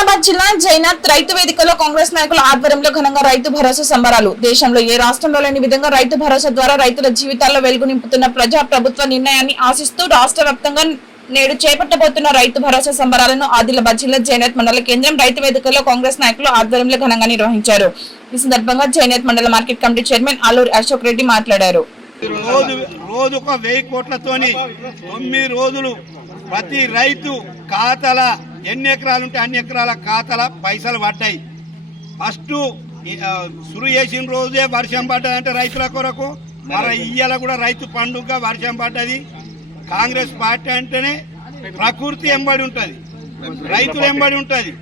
ఆదిలాబాద్ జిల్లా జైనాథ్ రైతు వేదికలో కాంగ్రెస్ నాయకుల ఆధ్వర్యంలో ఘనంగా రైతు భరోసా సంబరాలు. దేశంలో ఏ రాష్ట్రంలో లేని విధంగా రైతు భరోసా ద్వారా రైతుల జీవితాల్లో వెలుగు నింపుతున్న ప్రజా ప్రభుత్వ నిర్ణయాన్ని ఆశిస్తూ రాష్ట్ర వ్యాప్తంగా నేడు చేపట్టబోతున్న రైతు భరోసా సంబరాలను ఆదిలాబాద్ జిల్లా జైనాథ్ మండల కేంద్రం రైతు వేదికలో కాంగ్రెస్ నాయకులు ఆధ్వర్యంలో ఘనంగా నిర్వహించారు. ఈ సందర్భంగా జైనాథ్ మండల market committee chairman Alluri Ashok Reddy మాట్లాడారు. రోజుకు 1000 కోట్లతోని 9 రోజులు ప్రతి రైతు ఖాతాల ఎన్ని ఎకరాలు ఉంటే అన్ని ఎకరాల ఖాతాల పైసలు పడ్డాయి. ఫస్ట్ సురు చేసిన రోజే వర్షం పడ్డదంటే రైతుల కొరకు, మరి ఇయ్యాల కూడా రైతు పండుగ వర్షం పడ్డది. కాంగ్రెస్ పార్టీ అంటేనే ప్రకృతి ఎంబడి ఉంటుంది, రైతులు ఎంబడి ఉంటుంది.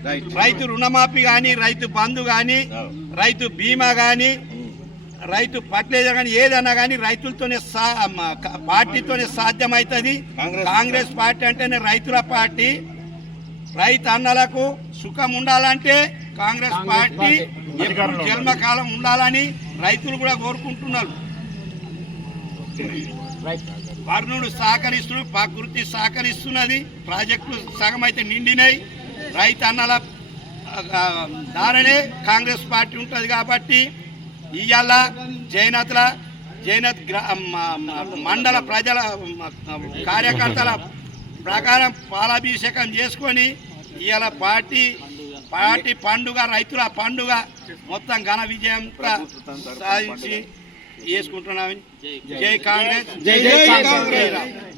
రైతు రుణమాఫీ కానీ, రైతు బంధు కానీ, రైతు బీమా కానీ, రైతు ఫర్టిలైజర్ కానీ ఏదన్నా కానీ రైతులతోనే పార్టీతోనే సాధ్యమవుతుంది. కాంగ్రెస్ పార్టీ అంటేనే రైతుల పార్టీ. రైతు అన్నలకు సుఖం ఉండాలంటే కాంగ్రెస్ పార్టీ ఎప్పుడు జన్మకాలం ఉండాలని రైతులు కూడా కోరుకుంటున్నారు. వర్ణుడు సహకరిస్తున్నాడు, ప్రకృతి సహకరిస్తున్నది. ప్రాజెక్టులు సగం అయితే నిండినాయి. రైతు అన్నల దారనే కాంగ్రెస్ పార్టీ ఉంటుంది. కాబట్టి ఇవాళ జైనాథ్ మండల ప్రజల కార్యకర్తల ప్రకారం పాలాభిషేకం చేసుకొని ఇవాళ పార్టీ పండుగ, రైతుల పండుగ మొత్తం ఘన విజయం సాధించి చేసుకుంటున్నామని. జై కాంగ్రెస్, జై కాంగ్రెస్.